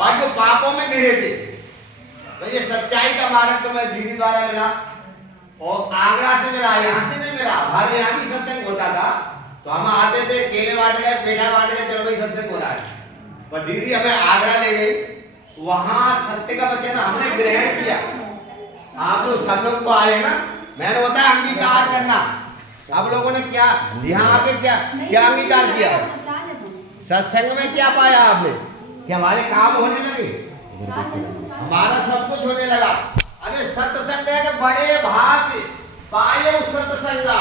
बाकी पापों में गिरे थे। तो ये सच्चाई का मार्ग तो मैं दीदी द्वारा मिला और आगरा से मिला, यहाँ से नहीं मिला। हमारे यहाँ भी सत्संग होता था तो हम आते थे, केले बांट गए, पेठा बांट गए, चलो भाई सत्संग हो रहा है। पर दीदी हमें आगरा ले गई, वहां सत्य का वचन हमने ग्रहण किया। आप लोग सब लोग को आए ना, मैंने बताया अंगीकार करना। आप लोगों ने क्या यहाँ आके क्या अंगीकार किया? सत्संग में क्या पाया आपने कि हमारे काम होने लगे, हमारा सब कुछ होने लगा। अरे सत्संग है कि बड़े भाग पाए उस सत्संगा,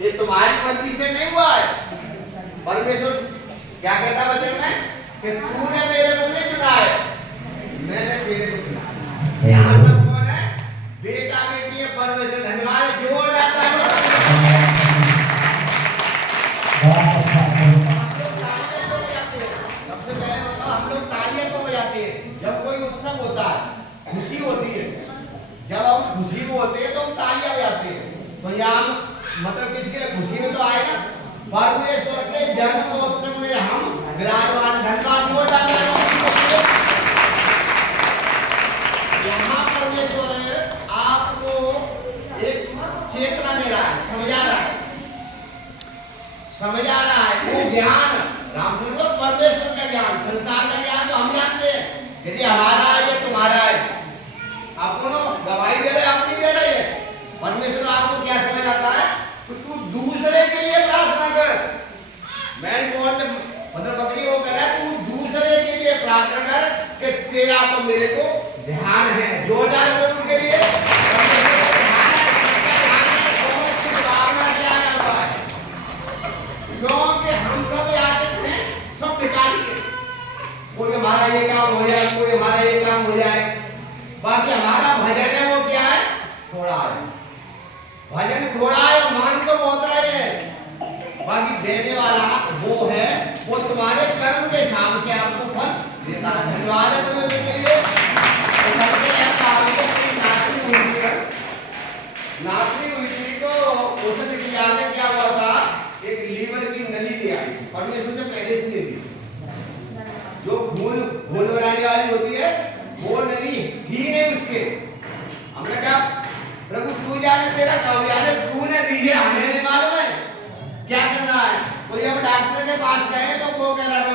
ये तुम्हारी मर्जी से नहीं हुआ है। परमेश्वर क्या कहता वचन में कि तूने मेरे को नहीं चुना है, मैंने तेरे को चुना। यहाँ सब कौन है? बेटा बेटी है। परमेश्वर धन्यवाद जोड़ आता है। सबसे पहले बताओ, हम लोग तालियां क्यों बजाते हैं जब कोई उत्सव होता है, खुशी होती है। जब हम खुशी में होते हैं तो हम तालियां बजाते हैं। तो यहाँ मतलब किसके लिए? खुशी में तो आए ना। परमेश्वर के जन्मोत्सव में हम विराजमान, धन्यवाद जोड़ डालते हैं। यहाँ परमेश्वर आपको एक चेतना दे रहा है, समझा रहा है, समझा रहा है। वो ज्ञान राम सुनो, परमेश्वर का ज्ञान, संसार का ज्ञान तो हम जानते हैं, यदि हमारा है या तुम्हारा है। आपको गवाही दे रहे, आप नहीं दे रहे हैं। परमेश्वर आपको क्या समझ आता है? तो तू दूसरे के लिए प्रार्थना कर। मैं मतलब बकरी वो कह रहा है, तू दूसरे के लिए प्रार्थना कर कि तेरा तो मेरे को ध्यान है। जोरदार बोल उनके लिए। क्योंकि हम सब याचक हैं, सब भिखारी हैं। कोई हमारा ये काम हो जाए, कोई हमारा ये काम हो जाए। बाकी हमारा भजन है वो क्या है? थोड़ा है। भजन थोड़ा है, मान तो बहुत रहे हैं। बाकी देने वाला वो है, वो तुम्हारे कर्म के हिसाब से आपको फल देता है। धन्यवाद है तुम्हें के लिए। नाचनी हुई थी तो उस बिटिया में क्या हुआ था, एक लीवर की नली ले आई। परमेश्वर ने पहले से दे दी। जो खून बनाने वाली होती है वो नली थी नहीं उसके। हमने कहा प्रभु तू जाने, तेरा काम जाने, तूने दी है, हमें नहीं मालूम है क्या करना है। कोई अब डॉक्टर के पास गए तो वो कह रहा था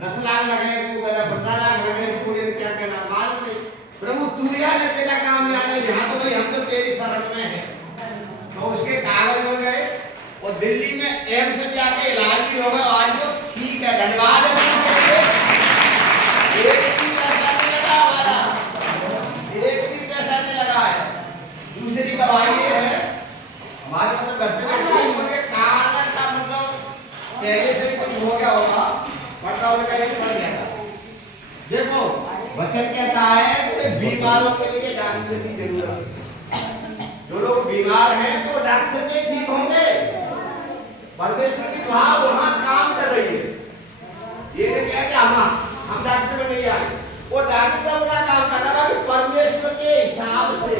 10 लाख लगे, वो कह रहा 15 लाख लगे, कोई क्या कहना मालूम नहीं। प्रभु तू जाने, तेरा काम जाने। यहाँ तो भाई हम तो तेरी शरण में है। तो उसके कागज बन गए और दिल्ली में एम्स में जाके इलाज भी हो गया। आज वो ठीक है। धन्यवाद है। एक भी पैसा नहीं लगा हमारा, एक भी पैसा नहीं लगा है। दूसरी गवाही है हमारे मतलब घर से उनके कारण का मतलब पहले से भी कुछ हो गया होगा, मतलब उनका एक बढ़ गया था। देखो वचन कहता है कि बीमारों के लिए डॉक्टर की जरूरत। जो लोग बीमार हैं तो डॉक्टर से ठीक होंगे। परमेश्वर की दुआ वहां काम कर रही है। ये नहीं कहते हम डॉक्टर में नहीं आए, वो डॉक्टर अपना काम कर रहा है परमेश्वर के हिसाब से।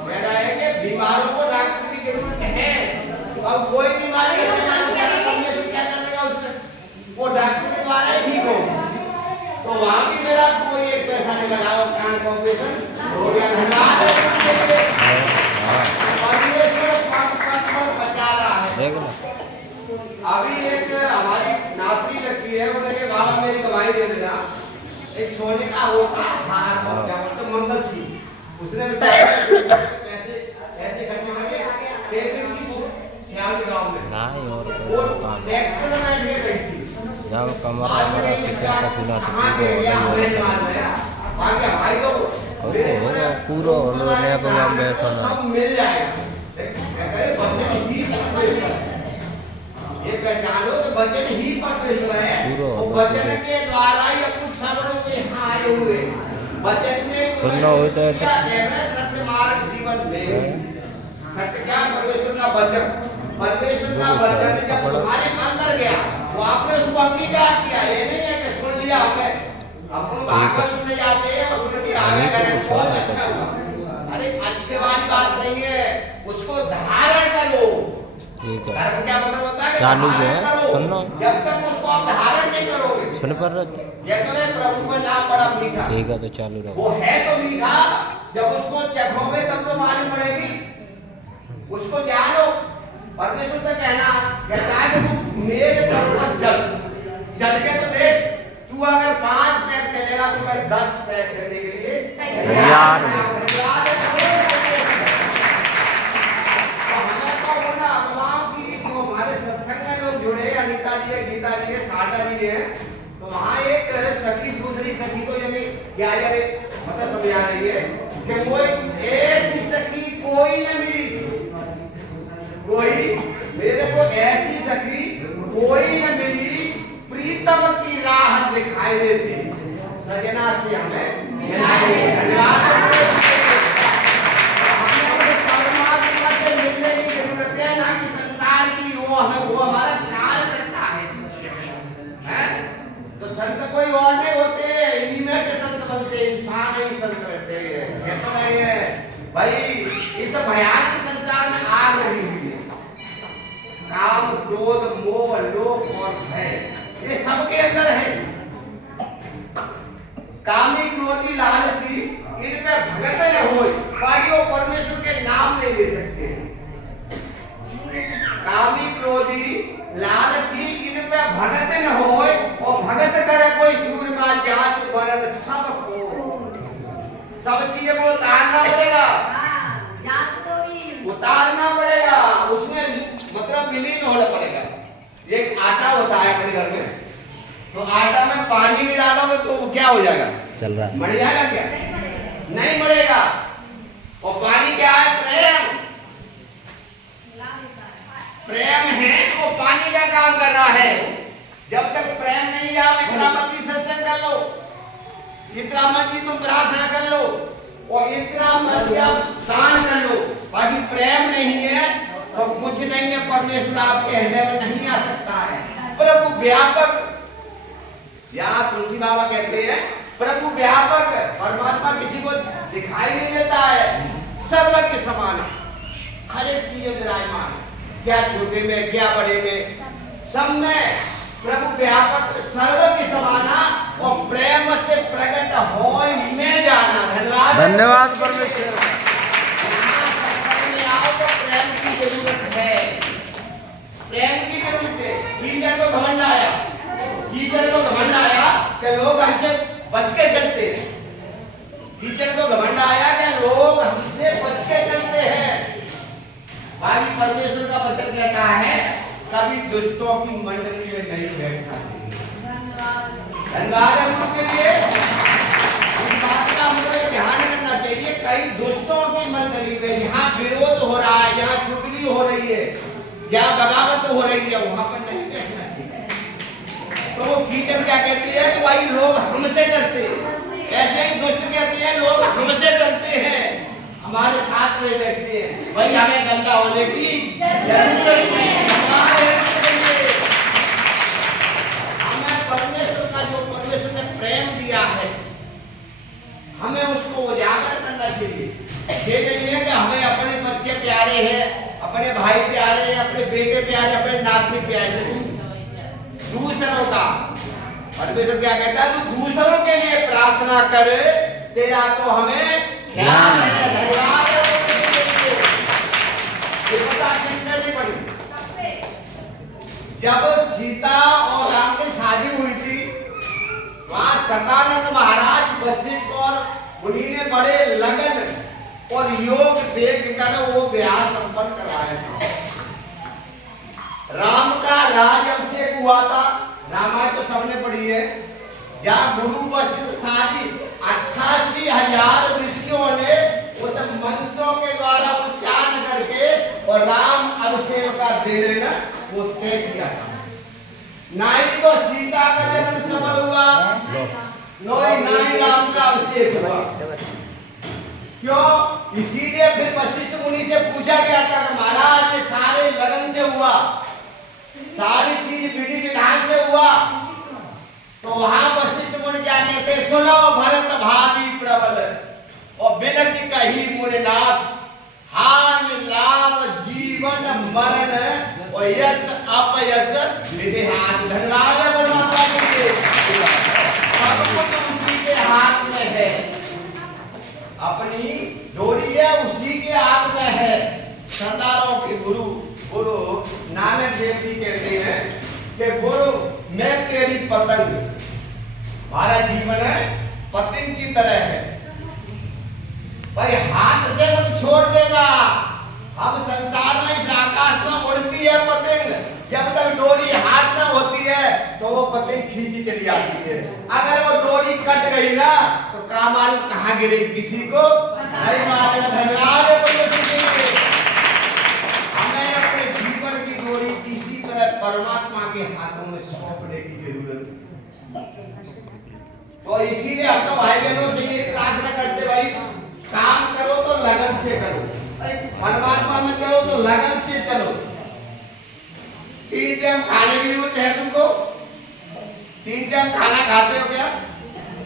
कहता है कि बीमारों को डॉक्टर की जरूरत है। अब कोई बीमारी है परमेश्वर क्या कर देगा उसमें? वो डॉक्टर के द्वारा ही ठीक हो। तो वहां भी मेरा कोई एक पैसा नहीं लगा, वो कान कॉम्पिटिशन हो गया। धन्यवाद बचा रहा है। अभी एक हमारी नातनी लगती है, वो लगे बाबा मेरी गवाही दे देना। एक सोने का होता हार, क्या बोलते मंगलसूत्र, उसने पैसे ऐसे करने लगे श्यामी गांव में। वो ट्रैक्टर में बैठ के गई थी। जब कमरा मेरा टिकट का सुना तो पूरा होने को हम बेसना सब मिल जाएगा। ये पहचानो तो वचन ही परमेश्वर है। वो वचन के द्वारा ही अपन सब लोग यहाँ आए हुए। वचन ने सुनना हो तो क्या कहना है? सत्य मार्ग जीवन में सत्य क्या? परमेश्वर का वचन। परमेश्वर का वचन जब तुम्हारे अंदर गया तो आपने उसको अंगीकार किया। ये नहीं है कि सुन लिया हमने, अपन भागवत सुनने जाते हैं और सुन के आगे गए बहुत अच्छा हुआ। अरे अच्छे वाली बात नहीं है, उसको धारण करो। ठीक है, क्या मतलब होता है? चालू है, सुन लो। जब तक उसको आप धारण नहीं करोगे सुन पर कहते हैं प्रभु का नाम बड़ा मीठा। ठीक है तो चालू रहो। वो है तो मीठा, जब उसको चखोगे तब तो मालूम पड़ेगी। उसको जानो। परमेश्वर का कहता है कि तू मेरे पद पर चल के तो देख, तू अगर 5 पैर चलेगा तो मैं 10 पैर चलने के लिए तैयार हूं। जुड़े अनीता जी है, गीता जी है, सारदा जी है, तो वहाँ एक सखी दूसरी सखी को यानी क्या यानी मतलब समझा रही है कि वो एक ऐसी सखी कोई न मिली, कोई मेरे को ऐसी सखी कोई न मिली, प्रीतम की राह दिखाई देती, सजना से हमें मिलाई धन्यवाद। मिलने की जरूरत है ना कि संसार की वो हमें वो हमारा ख्याल करता है? तो संत कोई और नहीं होते, इन्हीं में के संत बनते, इंसान ही संत रहते हैं। ये तो नहीं है भाई, इस भयानक संसार में आग लगी हुई है, काम क्रोध मोह लोभ और भय ये सबके अंदर है। कामी क्रोधी लालची इन पे भगत न हो, बाकी वो परमेश्वर के नाम नहीं ले सकते। कामी क्रोधी लालची इन पे भगत न हो, और भगत करे कोई सूरमा जात वर्ण सब को, सब चीजें को उतारना पड़ेगा, उतारना पड़ेगा, उसमें मतलब विलीन होना पड़ेगा। एक आटा होता है अपने घर में, तो आटा में पानी भी डालोगे तो वो क्या हो जाएगा, चल रहा है, मर जाएगा क्या? नहीं मरेगा। और पानी क्या है? प्रेम। प्रेम है वो पानी का काम कर रहा है। जब तक प्रेम नहीं जाओ, इतना मर्जी सत्संग कर लो, इतना मर्जी तुम प्रार्थना कर लो, और इतना मर्जी आप दान कर लो, बाकी प्रेम नहीं है तो कुछ नहीं है। परमेश्वर आपके हृदय में नहीं आ सकता है। प्रभु व्यापक, या तुलसी बाबा कहते हैं प्रभु व्यापक, परमात्मा किसी को दिखाई नहीं देता है, सर्व के समान है, हर एक चीज विराजमान, क्या छोटे में क्या बड़े में, सब में प्रभु व्यापक सर्व के समाना, और प्रेम से प्रकट हो में जाना। धन्यवाद, धन्यवाद परमेश्वर। आओ तो प्रेम की जरूरत है, प्रेम की जरूरत है। कीचड़ को घमंड आया, कीचड़ को घमंड आया कि लोग हमसे बच के चलते हैं, कीचड़ को घमंड आया कि लोग हमसे बच के चलते हैं। भाई परमेश्वर का वचन कहता है कभी दुष्टों की मंडली में नहीं बैठना चाहिए। धन्यवाद है गुरु के लिए, इस बात का हमें ध्यान रखना चाहिए। कई दुष्टों की मंडली में यहाँ विरोध हो रहा है, यहाँ चुगली हो रही है, यहाँ बगावत हो रही है, वहां पर नहीं बैठना चाहिए। तो वो कीचड़ क्या कहती है कि भाई लोग हमसे डरते हैं, ऐसे ही दुष्ट कहते हैं लोग हमसे डरते हैं, हमारे साथ में बैठते हैं। भाई हमें गंदा होने की जरूरत नहीं है। हमें परमेश्वर का जो परमेश्वर ने प्रेम दिया है, हमें उसको उजागर करना चाहिए। ये नहीं है कि हमें अपने बच्चे प्यारे हैं, अपने भाई प्यारे हैं, अपने बेटे प्यारे, अपने नाती प्यारे, दूसरों का। परमेश्वर क्या कहता है? तू दूसरों के लिए प्रार्थना कर, तेरा तो हमें ध्यान है। धन्यवाद। ये पता किसने नहीं पड़ी? जब सीता और राम की शादी हुई थी, वहां सतानंद महाराज वशिष्ठ और मुनि ने बड़े लगन और योग देखकर वो ब्याह संपन्न करवाया था। राम का राज अभिषेक हुआ था, रामायण तो सबने पढ़ी है, जहाँ गुरु वशिष्ठ शादी 88,000 ऋषियों ने उस मंत्रों के द्वारा उच्चारण करके और राम अभिषेक का देने वो तय किया था। ना ही तो सीता का जन्म सफल हुआ, ना ही राम का अभिषेक हुआ। क्यों? इसीलिए फिर वशिष्ठ मुनि से पूछा गया था कि महाराज ये सारे लगन से हुआ, सारी चीज विधि विधान से हुआ, तो वहां वशिष्ठ मुनि क्या कहते? सुनो भरत भावी प्रबल और बिलक कही मुनिनाथ, हान लाभ जीवन मरण और यश अपयश विधि हाथ। धन्यवाद है परमात्मा के लिए। पतंग, हमारा जीवन है पतंग की तरह है भाई, हाथ से कुछ छोड़ देगा। हम संसार में इस आकाश में उड़ती है पतंग, जब तक डोरी हाथ में होती है तो वो पतंग खींची चली जाती है। अगर वो डोरी कट गई ना तो काम मालूम कहाँ गिरेगी, किसी को नहीं मालूम। धन्यवाद हमें अपने जीवन की डोरी इसी तरह परमात्मा के हाथों में सौंपने की जरूरत है। तो इसीलिए हम तो भाई बहनों से ये प्रार्थना करते, भाई काम करो तो लगन से करो, परमात्मा में चलो तो लगन से चलो। 3 टाइम खाने की जरूरत है तुमको, 3 टाइम खाना खाते हो क्या?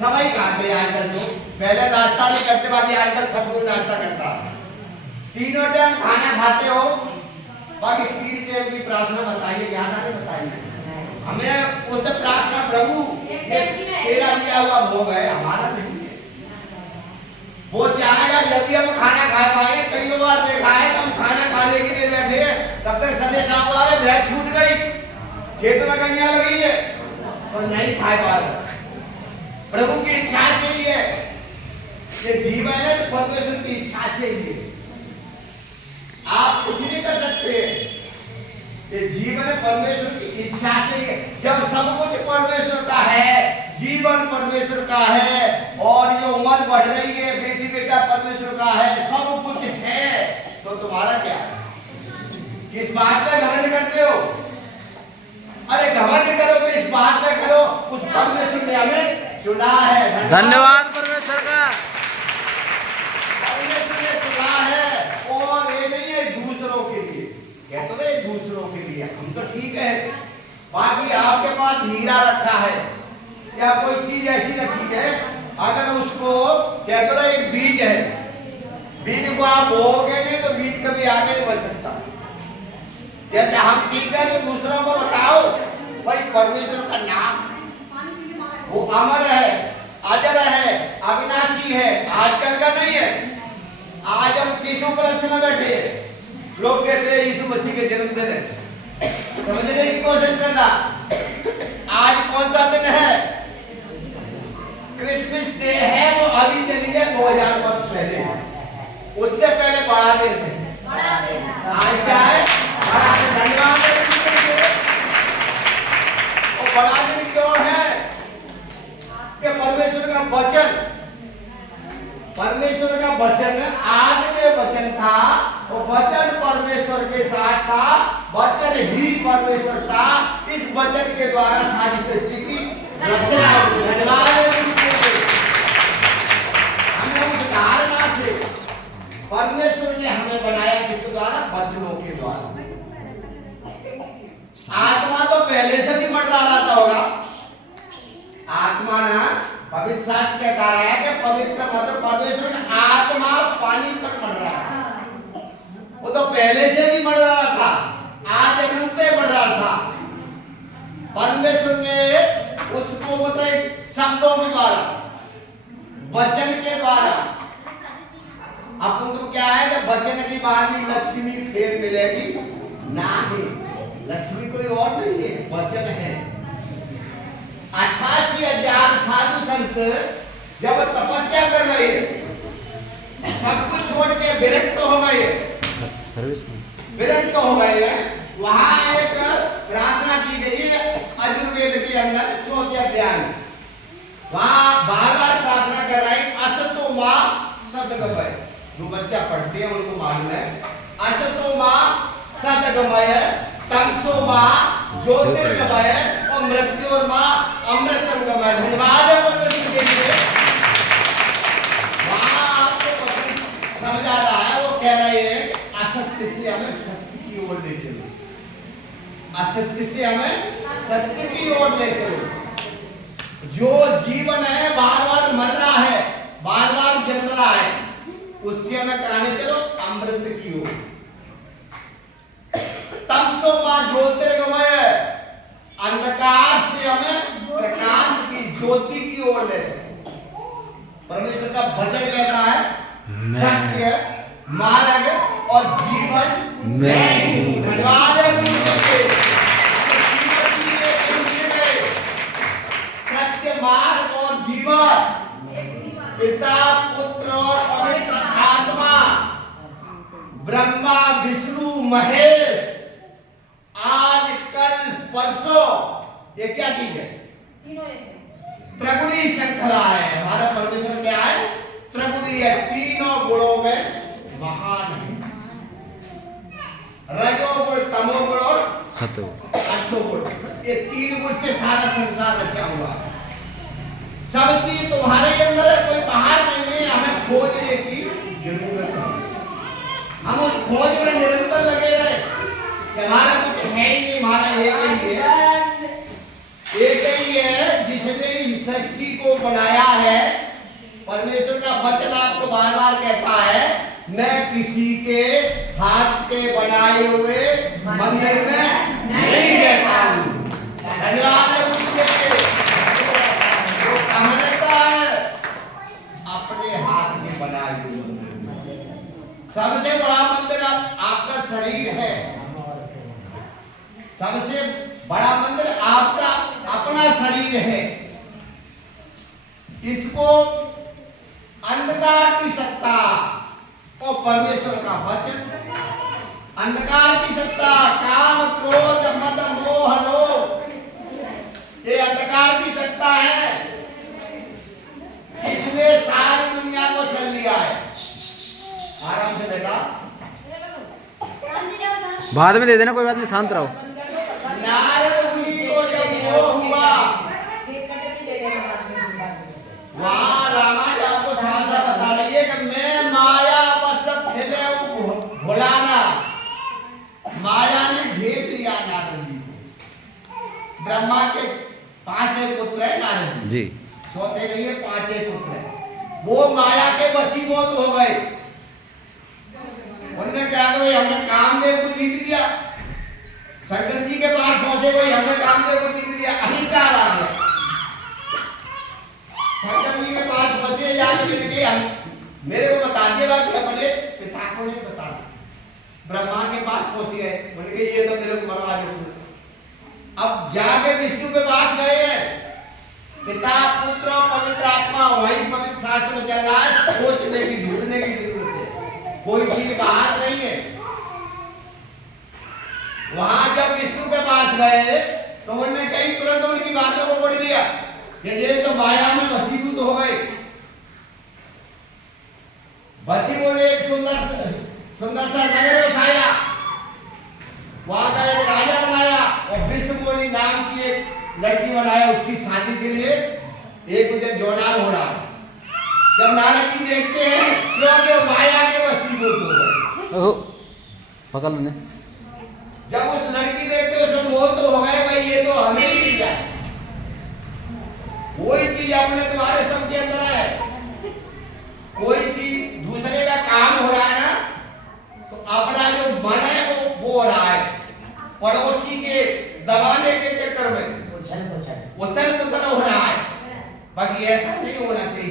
सब ही खाते हैं आजकल। तो पहले नाश्ता नहीं करते, बाकी आजकल सब कोई नाश्ता करता है। 3 टाइम खाना खाते हो, बाकी 3 टाइम की प्रार्थना बताइए, याद आ रही बताइए हमें। उससे प्रार्थना प्रभु तेरा दिया हुआ भोग है, हमारा नहीं है। वो चाहेगा जब भी हम खाना खा पाए। कई बार देखा है हम खाना खाने के लिए बैठे तब तक सदे साहब आ रहे, भैंस छूट गई, खेत में कन्या लगी है और नहीं खा पा रहे। प्रभु की इच्छा से ही है, ये जीवन है परमेश्वर की इच्छा से ही है, आप कुछ नहीं कर सकते। ये जीवन परमेश्वर की इच्छा से ही है। जब सब कुछ परमेश्वर का है, जीवन परमेश्वर का है और ये उम्र बढ़ रही है, बेटी बेटा परमेश्वर का है, सब कुछ है, तो तुम्हारा क्या है? किस बात पे घमंड करते हो? अरे घमंड करो तो इस बात पे करो उस परमेश्वर ने हमें चुना है। धन्यवाद परमेश्वर का, परमेश्वर ने चुना है और ये नहीं है दूसरों के लिए, कहते हैं दूसरों के लिए हम तो ठीक है, बाकी आपके पास हीरा रखा है या कोई चीज ऐसी रखी है, अगर उसको कहते हैं एक बीज है, बीज को आप बोओगे नहीं तो बीज कभी आगे नहीं बढ़ सकता। जैसे हम ठीक है तो दूसरों को बताओ भाई परमेश्वर का नाम वो अमर है, अजर है, अविनाशी है, आजकल का नहीं है। आज हम किस उपलक्ष्य में बैठे हैं, लोग कहते हैं यीशु मसीह के जन्मदिन है, समझने की कोशिश करना। आज कौन सा दिन है? क्रिसमस डे है, वो अभी चली है 2000 वर्ष पहले, उससे पहले बड़ा दिन है। आज क्या है? बड़ा दिन। धन्यवाद। और बड़ा दिन क्यों है? कि परमेश्वर का वचन, परमेश्वर का वचन आदि में वचन था, वो वचन परमेश्वर के साथ था, वचन ही परमेश्वर था। इस वचन के द्वारा सारी सृष्टि की रचना हुई। धन्यवाद। हमें उस धारणा से परमेश्वर ने हमें बनाया, किसके द्वारा? वचनों के द्वारा। आत्मा तो पहले से भी मंडरा रहता होगा, आत्मा ना पवित्र शास्त्र कहता रहा है कि पवित्र मतलब परमेश्वर का आत्मा पानी पर मर रहा है, वो तो पहले से भी मर रहा था, आज अनंत बढ़ रहा था। परमेश्वर ने उसको मतलब शब्दों के द्वारा, वचन के द्वारा। अब तो क्या है कि वचन की बानी लक्ष्मी फिर मिलेगी नहीं, लक्ष्मी कोई और नहीं है, वचन है। 88,000 साधु संत जब तपस्या कर रहे हैं, सब कुछ छोड़ के विरक्त हो गए, विरक्त हो गए, वहां एक प्रार्थना की गई है अजुर्वेद के अंदर 4थे अध्याय में। वहां बार बार प्रार्थना कर रहे हैं, असतो मां सदगमय। जो बच्चा पढ़ते हैं उसको मालूम है, असतो मां सदगमय, तमसो मां ज्योतिर्गमय और मृत्योर मां अमृतंगमय। धन्यवाद है परमेश्वर के लिए। वहां आपको समझ आ रहा है, वो कह रहे हैं असत्य से हमें सत्य की ओर ले चलो, असत्य से हमें सत्य की ओर ले चलो। जो जीवन है बार बार मर रहा है, बार बार जन्म रहा है, उससे हमें कराने चलो अमृत की ओर। तमसो मां ज्योतिर्गमय, अंधकार से हमें प्रकाश की ज्योति की ओर ले चलो। परमेश्वर का वचन कहता है सत्य, मार्ग और जीवन मैं। धन्यवाद है मार्ग और जीवन पिता पुत्र और पवित्र आत्मा ब्रह्मा विष्णु महेश आज कल परसों ये क्या चीज है? त्रिगुणी श्रृंखला है। हमारा परमेश्वर क्या है? त्रिगुणी है, तीनों गुणों में महान है। रजोगुण तमोगुण और सत्वगुण, ये तीन गुण से सारा संसार रचा हुआ है। सब चीज तुम्हारे अंदर है, कोई बाहर नहीं है। हमें खोजने की जरूरत है। हम उस खोज में निरंतर लगे रहे कि हमारा कुछ है ही नहीं, हमारा एक ही है। एक ही है जिसने इस सृष्टि को बनाया है। परमेश्वर का वचन आपको बार बार कहता है, मैं किसी के हाथ के बनाए हुए मंदिर में नहीं रहता हूँ। धन्यवाद है उसके लिए। वो कहाँ रहता है? अपने हाथ में बनाए हुए मंदिर। सबसे बड़ा मंदिर आपका शरीर है। सबसे बड़ा मंदिर आपका अपना शरीर है। इसको अंधकार की सत्ता और परमेश्वर का वचन, अंधकार की सत्ता काम क्रोध मद मोह लोभ, ये अंधकार की सत्ता है। इसने सारी दुनिया को चल लिया है। आराम से बेटा, बाद में दे देना, कोई बात नहीं, शांत रहो। नारद मुनि को जब वो हुआ, वहाँ रामायण आपको साफ बता रही है कि मैं माया बस खेले भुलाना। माया ने घेर लिया नारद जी को। ब्रह्मा के 5 पुत्र है नारद जी, चौथे नहीं है, 5 पुत्र है। वो माया के वशीभूत हो गए। उन्होंने क्या कहा, भाई हमने कामदेव को जीत दिया। शंकर जी के पास पहुंचे, भाई हमने कामदेव को जीत दिया। अहंकार आ गया। शंकर जी के पास पहुंचे, जाके मेरे को बता दिए बात, अपने पिता को नहीं बता। ब्रह्मा के पास पहुंच गए, बोले ये तो मेरे को मरवा दो। अब जाके विष्णु के पास गए हैं। पिता पुत्र और पवित्र आत्मा, वही पवित्र शास्त्र में चल रहा है। सोचने की ढूंढने की जरूरत है, कोई चीज बाहर नहीं है। वहां जब विष्णु के पास गए तो उन्होंने कई तुरंत उनकी बातों को पढ़ लिया कि ये तो माया में वशीभूत हो गए। वशीभूत ने एक सुंदर सा नगर बसाया, वहां का एक राजा बनाया और विष्णुमोनी नाम की एक लड़की बनाया। उसकी शादी के लिए एक उधर जोनार हो रहा। जब नारद जी देखते हैं क्योंकि माया के वशीभूत हो गए, पकड़ लो। जब उस लड़की देखते उसमें मोह तो हो गए, भाई ये तो हमें ही मिल जाए। कोई चीज अपने तुम्हारे सबके अंदर है। कोई चीज दूसरे का काम हो रहा है ना, तो अपना जो मन है वो हो रहा है। पड़ोसी के दबाने के चक्कर में उथल पुथल हो रहा है। बाकी ऐसा नहीं होना चाहिए।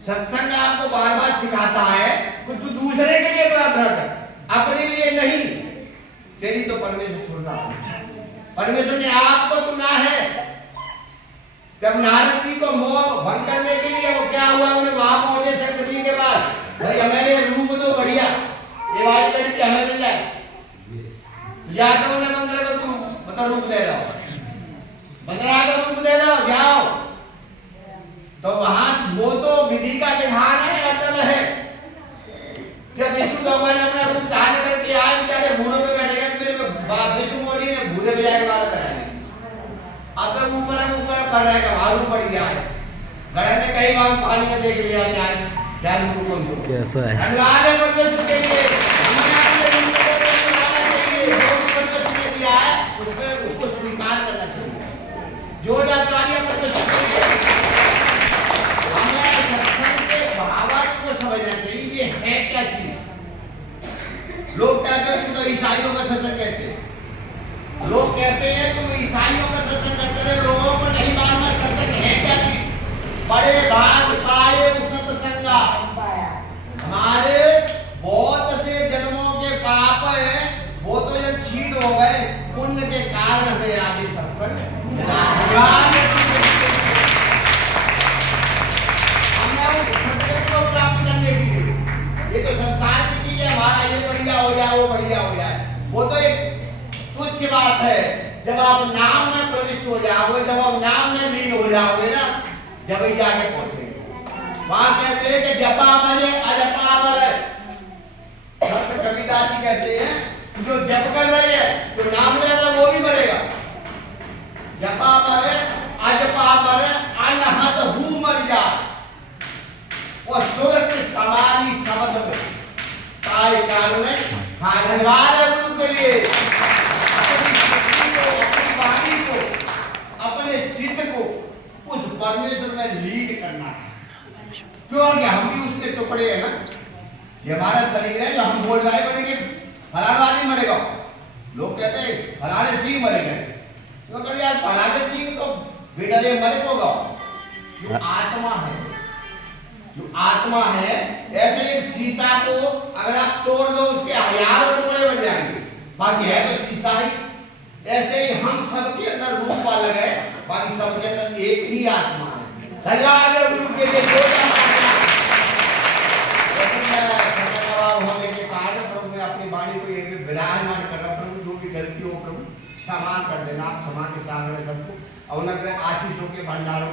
सत्संग आपको बार बार सिखाता है कि तू दूसरे के लिए प्रार्थना कर, अपने लिए नहीं। तेरी तो परमेश्वर सुनता है। परमेश्वर ने आपको चुना है। जब नारद जी को मोह भंग करने के लिए वो क्या हुआ, उन्हें वहां पहुंचे शंकर जी के पास, भाई हमें ये रूप दो बढ़िया, ये वाली लड़की हमें मिल जाए। जाकर उन्हें मंदिर को तू मतलब रूप दे दो, मंदिर का रूप दे दो, जाओ। तो वहां वो तो विधि का विधान है, अटल है। जब विष्णु भगवान ने अपना रूप धारण करके आए, बेचारे घोड़ों पे बैठे गए, फिर विष्णु मोदी ने भूरे बिजाय वाला कराया। अब ऊपर कर रहा है कि मालूम पड़ गया है। गड़े ने कई बार पानी में देख लिया क्या रूप कौन सा कैसा है। धन्यवाद है परमेश्वर के लिए। हमें अपने रूप को बनाना चाहिए। जो परमेश्वर ने दिया है उसको स्वीकार करना चाहिए। जो जानकारी परमेश्वर के लिए, हमें सत्संग के भावार्थ को समझना चाहिए। ये है क्या चीज? लोग कहते हैं तो ईसाइयों का सत्संग कहते हैं। लोग कहते हैं तुम ईसाइयों का सत्संग करते रहे, लोगों को नहीं मालूम सत्संग है क्या चीज। बड़े भाग पाए सत्संगा। हमारे बहुत से जन्मों के पाप हैं, वो तो जब छीन हो गए, पुण्य के कारण हमें आगे सत्संग मिला। जाए वो बढ़िया हो जाए, वो तो एक तुच्छ बात है। जब आप नाम में प्रविष्ट हो जाओगे, जब आप नाम में लीन हो जाओगे ना, जब ही जाके पहुंचेंगे। वहां कहते हैं कि जपा मरे अजपा मरे। संत कबीरदास जी कहते हैं जो जप कर रहे हैं, जो नाम ले रहा है वो भी मरेगा। जपा मरे अजपा मरे अनहद हु मर जाए। वो सुर के समानी समझ में ताई काल में। हाँ, धन्यवाद है गुरु के लिए। अपनी वाणी को, अपने चित्त को उस परमेश्वर में लीन करना है, क्योंकि हम भी उसके टुकड़े हैं ना। ये हमारा शरीर है, जो हम बोल रहे हैं कि फलाना आदमी मरेगा, लोग कहते हैं फलाने सिंह मरेंगे, तो कहते यार फलाने सिंह तो बिडले मरे तो गो। जो आत्मा है, जो आत्मा है, ऐसे एक शीशा को अगर आप तोड़ दो उसके हजारों टुकड़े बन जाएंगे, बाकी है तो शीशा ही। ऐसे ही हम सबके अंदर रूप अलग है, बाकी सबके अंदर एक ही आत्मा है। धन्यवाद है गुरु के लिए। होने के कारण प्रभु मैं अपनी वाणी को ये विराजमान कर रहा। प्रभु जो भी गलती हो प्रभु क्षमा कर देना, आप क्षमा के सामने सबको और आशीषों के भंडारों